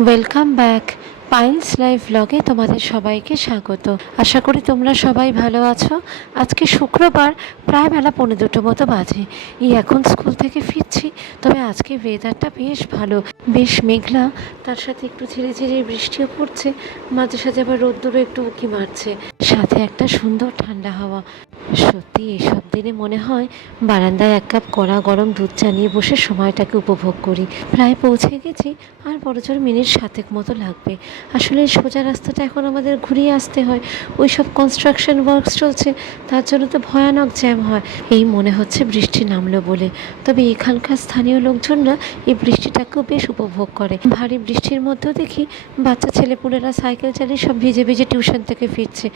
Welcome back piles live ব্লগে তোমাদের সবাইকে স্বাগত। আশা করি তোমরা সবাই ভালো আছো। আজকে শুক্রবার, প্রায় বেলা পৌনে দুটো মতো বাজে। এই এখন স্কুল থেকে ফিরছি, তবে আজকে ওয়েদারটা বেশ ভালো। বেশ মেঘলা, তার সাথে একটু ঝিরে ঝিরে বৃষ্টিও পড়ছে, মাঝে সাঝে আবার রোদ্দুরও একটু উঁকি মারছে। সাথে একটা সুন্দর ঠান্ডা হাওয়া। সত্যি, এসব দিনে মনে হয় বারান্দায় এক কাপ কড়া গরম দুধ চা নিয়ে বসে সময়টাকে উপভোগ করি। প্রায় পৌঁছে গেছি, আর বড়জোর মিনিট সাতেক মতো লাগবে। আসলে সোজা রাস্তাটা এখন আমাদের ঘুরিয়ে আসতে হয়। ওই সব কনস্ট্রাকশন ওয়ার্কস চলছে, তার জন্য তো ভয়ানক জ্যাম হয়। এই মনে হচ্ছে বৃষ্টি নামলো বলে। তবে এখানকার স্থানীয় লোকজনরা এই বৃষ্টিটাকেও বেশ উপভোগ করে। ভারী বৃষ্টির মধ্যেও দেখি বাচ্চা ছেলেপুলেরা সাইকেল চালিয়ে সব ভিজে ভিজে টিউশন থেকে ফিরছে।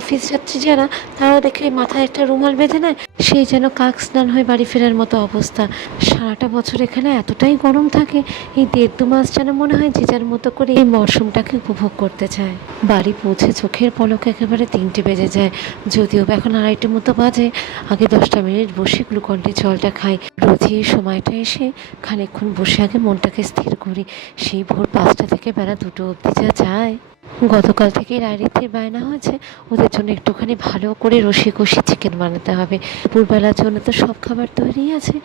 অফিস যাচ্ছে যারা, তারাও দেখে মাথায় একটা রুমাল বেঁধে নেয়, সেই যেন কাক স্নান হয়ে বাড়ি ফেরার মতো অবস্থা। সারাটা বছর এখানে এতটাই গরম থাকে, এই দেড় দু মাস যেন মনে হয় যে যার মতো করে এই মরশুমটাকে উপভোগ করতে চায়। বাড়ি পৌঁছে চোখের পলক একেবারে তিনটে বেজে যায়। যদিও এখন আড়াইটে মতো বাজে, আগে দশটা মিনিট বসে গ্লুকন্ডি জলটা খাই। রোজই সময়টা এসে খানিকক্ষণ বসে আগে মনটাকে স্থির করি। সেই ভোর পাঁচটা থেকে বেলা দুটো অবধি যা যায়। গতকাল থেকে রায়রিতির বায়না হয়েছে, ওদের জন্য একটুখানি ভালো করে রসি কষি চিকেন বানাতে হবে। দুপুরবেলার জন্য তো সব খাবার তৈরি আছে,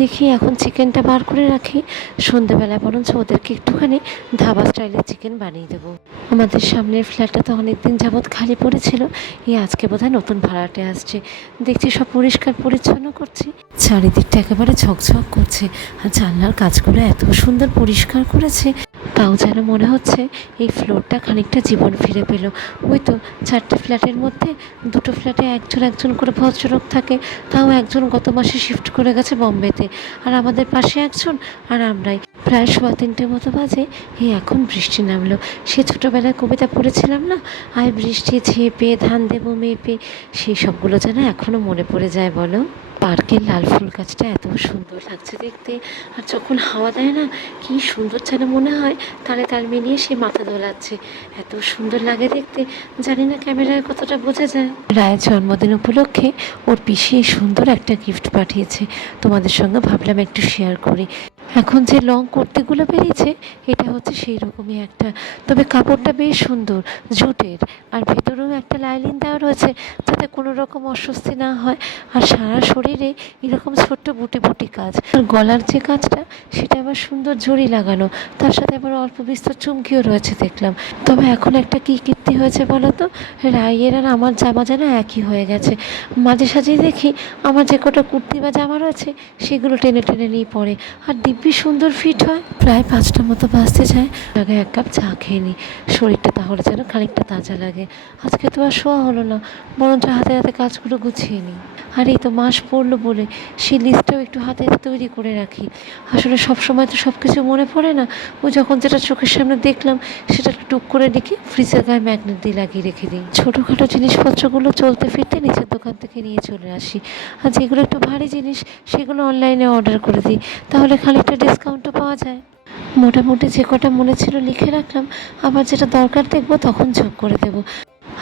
দেখি এখন চিকেনটা বার করে রাখি। সন্ধেবেলা বরঞ্চ ওদেরকে একটুখানি ধাবা স্টাইলের চিকেন বানিয়ে দেবো। আমাদের সামনের ফ্ল্যাটটা তো অনেকদিন যাবৎ খালি পড়েছিল, এই আজকে বোধহয় নতুন ভাড়াটে আসছে। দেখছি সব পরিষ্কার পরিচ্ছন্ন করছি। চারিদিকটা একেবারে ঝকঝক করছে, আর জানলার কাজগুলো এত সুন্দর পরিষ্কার করেছে। তাও যেন মনে হচ্ছে এই ফ্লোরটা খানিকটা জীবন ফিরে পেল। ওই তো চারটে ফ্ল্যাটের মধ্যে দুটো ফ্ল্যাটে একজন একজন করে ভদ্রলোক থাকে, তাও একজন গত মাসে শিফট করে গেছে বম্বেতে। আর আমাদের পাশে একজন আর আমরাই। প্রায় সোয়া তিনটে মতো বাজে, এই এখন বৃষ্টি নামলো। সে ছোটোবেলায় কবিতা পড়েছিলাম না? আয় বৃষ্টি ঝেপে ধান দেবো মেপে। সেই সবগুলো যেন এখনও মনে পড়ে যায়, বলো? পার্কের লাল ফুল গাছটা এত সুন্দর লাগছে দেখতে। আর যখন হাওয়া দেয় না, কি সুন্দর যেন মনে হয়, তালে তাল মিলিয়ে সে মাথা দোলাচ্ছে। এত সুন্দর লাগে দেখতে, জানি না ক্যামেরায় কতটা বোঝা যায়। রায়ের জন্মদিন উপলক্ষে ওর পিসি সুন্দর একটা গিফট পাঠিয়েছে। তোমাদের সঙ্গে ভাবলাম একটু শেয়ার করি। এখন যে লং কুর্তিগুলো বেরিয়েছে, এটা হচ্ছে সেই রকমই একটা। তবে কাপড়টা বেশ সুন্দর, জুটের। আর ভেতরেও একটা লাইলিন দেওয়া রয়েছে, যাতে কোনো রকম অস্বস্তি না হয়। আর সারা শরীরে এরকম ছোট্ট বুটি বুটি কাজ। আর গলার যে কাজটা, সেটা আবার সুন্দর জড়ি লাগানো। তার সাথে আবার অল্প বিস্তর চুমকিও রয়েছে দেখলাম। তবে এখন একটা কী কীর্তি হয়েছে বলো তো? রাইয়ের আর আমার জামা যেন একই হয়ে গেছে। মাঝে সাঝেই দেখি, আমার যে কটা কুর্তি বা জামা রয়েছে, সেগুলো টেনে টেনে নিয়ে পড়ে। আর দিব্যি সুন্দর ফিট হয়। প্রায় পাঁচটা মতো বাজতে যায়। আগে এক কাপ চা খেয়ে নিই। শরীরটা তাহলে যেন খানিকটা তাজা লাগে। আজকে তো আর শোয়া হলো না। বরঞ্চ হাতে হাতে কাজগুলো গুছিয়ে নিই। আর এই তো মাস পড়ল বলে সেই লিস্টটাও একটু হাতে হাতে তৈরি করে রাখি। আসলে সব সময় তো সব কিছু মনে পড়ে না। ও যখন যেটা চোখের সামনে দেখলাম, সেটা টুক করে লিখে ফ্রিজের গায়ে ম্যাগনেট দিয়ে লাগিয়ে রেখে দিই। ছোটোখাটো জিনিসপত্রগুলো চলতে ফিরতে নিচের দোকান থেকে নিয়ে চলে আসি। আর যেগুলো একটু ভারী জিনিস, সেগুলো অনলাইনে অর্ডার করে দিই। তাহলে খানিকটা ডিসকাউন্টও পাওয়া যায়। মোটামুটি যে কটা মনে ছিল লিখে রাখলাম, আবার যেটা দরকার দেখব তখন যোগ করে দেবো।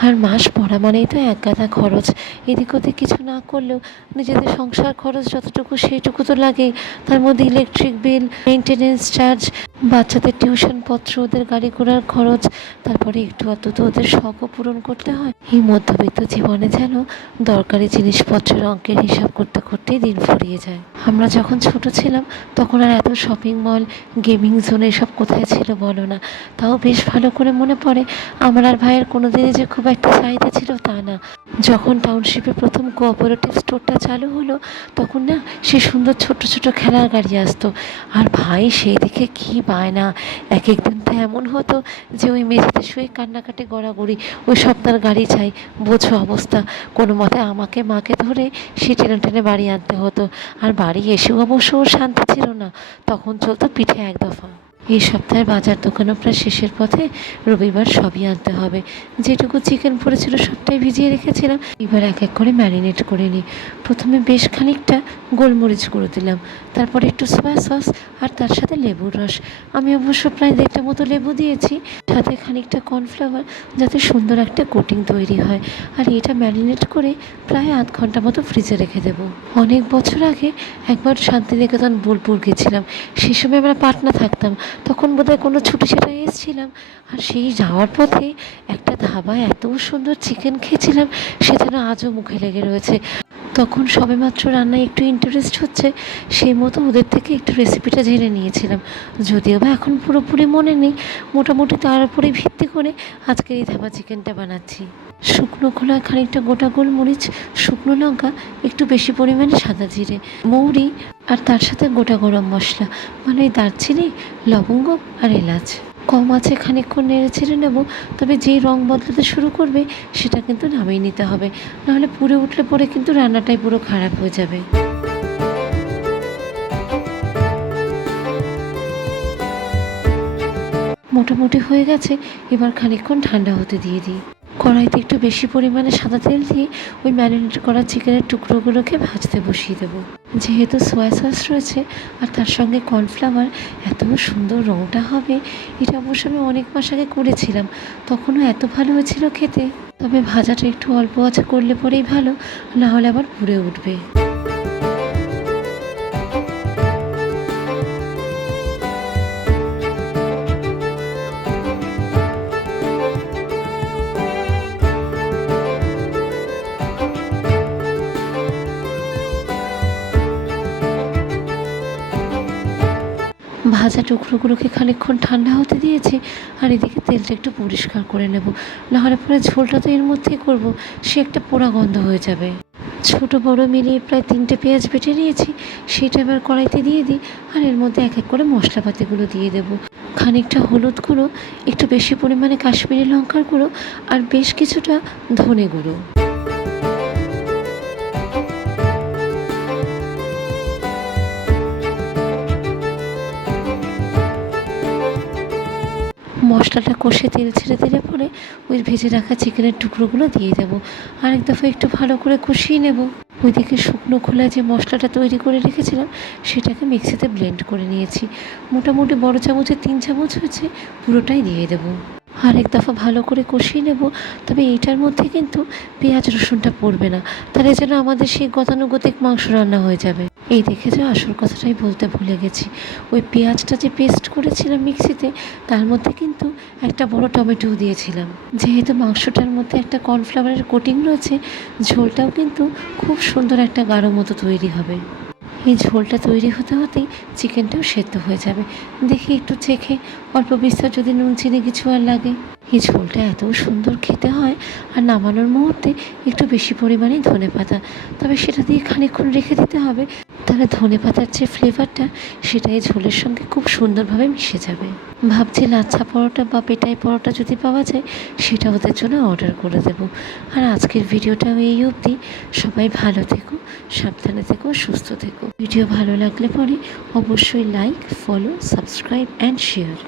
আর মাস পড়া মানেই তো এক গাদা খরচ। এদিক ওদিক কিছু না করলেও নিজেদের সংসার খরচ যতটুকু সেইটুকু তো লাগেই। তার মধ্যে ইলেকট্রিক বিল মেনটেনেন্স চার্জ বাচ্চাদের টিউশন পত্র, ওদের গাড়ি ঘোড়ার খরচ, তারপরে একটু আধটু তো ওদের শখও পূরণ করতে হয়। এই মধ্যবিত্ত জীবনে যেন দরকারি জিনিসপত্রের অঙ্কের হিসাব করতে করতেই দিন ফুরিয়ে যায়। আমরা যখন ছোট ছিলাম, তখন আর এত শপিং মল গেমিং জোন এসব কোথায় ছিল বলো না। তাও বেশ ভালো করে মনে পড়ে। আমার আর ভাইয়ের কোনো দিনই যে খুব একটা চাহিদা ছিল, তা না। যখন টাউনশিপে প্রথম কোঅপারেটিভ স্টোরটা চালু হলো, তখন না সে সুন্দর ছোট ছোট খেলার গাড়ি আসতো। আর ভাই, সেই দিকে কী বায়না এক একদিন তো এমন হতো যে ওই মেঝেতে শুয়ে কান্নাকাটি, গড়াগড়ি, ওই সব তার গাড়ি চাই। বোঝো অবস্থা, কোনো মতে আমাকে, মাকে ধরে সে টেনে টেনে বাড়ি আনতে হতো। আর বাড়ি এসেও অবশ্য ওর শান্তি ছিল না। তখন চলতো পিঠে এক দফা। এই সপ্তাহের বাজার দোকানও প্রায় শেষের পথে রবিবার সবই আনতে হবে। যেটুকু চিকেন পড়েছিল সবটাই ভিজিয়ে রেখেছিলাম। এবার এক এক করে ম্যারিনেট করে নিই। প্রথমে বেশ খানিকটা গোলমরিচ গুঁড়ো দিলাম। তারপরে একটু সোয়া সস আর তার সাথে লেবুর রস। আমি অবশ্য প্রায় দেড়টা মতো লেবু দিয়েছি। সাথে খানিকটা কর্নফ্লাওয়ার যাতে সুন্দর একটা কোটিং তৈরি হয়। আর এটা ম্যারিনেট করে প্রায় আধ ঘণ্টা মতো ফ্রিজে রেখে দেবো। অনেক বছর আগে একবার শান্তিনিকেতন বোলপুর গেছিলাম। সে সময় আমরা পাটনা থাকতাম। তখন বোধহয় কোনো ছুটি ছাটা এসেছিলাম। আর সেই যাওয়ার পথে একটা ধাবায় এত সুন্দর চিকেন খেয়েছিলাম, সে যেন আজও মুখে লেগে রয়েছে। তখন সবেমাত্র রান্নায় একটু ইন্টারেস্ট হচ্ছে, সেই মতো ওদের থেকে একটু রেসিপিটা জেনে নিয়েছিলাম। যদিও বা এখন পুরোপুরি মনে নেই, মোটামুটি তার উপরে ভিত্তি করে আজকের এই ধাবা চিকেনটা বানাচ্ছি। শুকনো খোলা খানিকটা গোটা গোলমরিচ, শুকনো লঙ্কা, একটু বেশি পরিমাণে সাদা জিরে, মৌরি আর তার সাথে গোটা গরম মশলা মানে ওই দারচিনি, লবঙ্গ আর এলাচ। কম আছে খানিকক্ষণ নেড়ে ছেড়ে নেব, তবে যেই রং বদলাতে শুরু করবে, সেটা কিন্তু নামিয়ে নিতে হবে। নাহলে পুড়ে উঠলে পরে কিন্তু রান্নাটাই পুরো খারাপ হয়ে যাবে। মোটামুটি হয়ে গেছে, এবার খানিকক্ষণ ঠান্ডা হতে দিয়ে দিই। কড়াইতে একটু বেশি পরিমাণে সাদা তেল দিয়ে ওই ম্যারিনেট করা চিকেনের টুকরোগুলোকে ভাজতে বসিয়ে দেবো। যেহেতু সয়া সস রয়েছে আর তার সঙ্গে কর্নফ্লাওয়ার এত সুন্দর রংটা হবে। এটা অবশ্য আমি অনেক মাস আগে করেছিলাম। তখনও এত ভালো হয়েছিল খেতে। তবে ভাজাটা একটু অল্প আছে করলে পরেই ভালো, না হলে আবার পুড়ে উঠবে। ভাজা টুকরোগুলোকে খানিকক্ষণ ঠান্ডা হতে দিয়েছি, আর এদিকে তেলটা একটু পরিষ্কার করে নেব। নাহলে পরে ঝোলটা তো এর মধ্যেই করব, সে একটা পোড়া গন্ধ হয়ে যাবে। ছোট বড় মিলিয়ে প্রায় তিনটে পেঁয়াজ বেটে নিয়েছি, সেটা এবার কড়াইতে দিয়ে দিই, আর এর মধ্যে এক এক করে মশলাপাতিগুলো দিয়ে দেবো। খানিকটা হলুদ গুঁড়ো, একটু বেশি পরিমাণে কাশ্মীরি লঙ্কার গুঁড়ো, আর বেশ কিছুটা ধনে গুঁড়ো। মশলাটা কষে তেল ছেড়ে দিলে পরে ওই ভেজে রাখা চিকেনের টুকরোগুলো দিয়ে দেবো। আরেক দফা একটু ভালো করে কষিয়ে নেব। ওইদিকে শুকনো খোলা যে মশলাটা তৈরি করে রেখেছিলাম, সেটাকে মিক্সিতে ব্লেন্ড করে নিয়েছি। মোটামুটি বড় চামচে তিন চামচ হয়েছে, পুরোটাই দিয়ে দেবো। আরেক দফা ভালো করে কষিয়ে নেব, তবে এইটার মধ্যে কিন্তু পেঁয়াজ রসুনটা পড়বে না। তাহলে যেন আমাদের সেই গতানুগতিক মাংস রান্না হয়ে যাবে। এই দেখে যে আসল কথাটাই বলতে ভুলে গেছি। ওই পেঁয়াজটা যে পেস্ট করেছিলাম মিক্সিতে, তার মধ্যে কিন্তু একটা বড় টমেটোও দিয়েছিলাম। যেহেতু মাংসটার মধ্যে একটা কর্নফ্লাওয়ারের কোটিং রয়েছে, ঝোলটাও কিন্তু খুব সুন্দর একটা গাঢ় মতো তৈরি হবে। এই ঝোলটা তৈরি হতে হতেই চিকেনটাও সেদ্ধ হয়ে যাবে। দেখি একটু চেখে, অল্প বিস্তর যদি নুন, চিনি কিছু আর লাগে। এই ঝোলটা এত সুন্দর খেতে হয় আর নামানোর মুহূর্তে একটু বেশি পরিমাণে ধনে পাতা। তবে সেটা দিয়ে খানিকক্ষণ রেখে দিতে হবে, তাহলে ধনে পাতার যে ফ্লেভারটা সেটা এই ঝোলের সঙ্গে খুব সুন্দরভাবে মিশে যাবে। ভাবছি লাচ্ছা পরোটা বা পেটাই পরোটা যদি পাওয়া যায়, সেটা ওদের জন্য অর্ডার করে দেব। আর আজকের ভিডিওটাও এই অবধি। সবাই ভালো থেকো, সাবধানে থেকো, সুস্থ থেকো। ভিডিও ভালো লাগলে পরে অবশ্যই like follow subscribe and share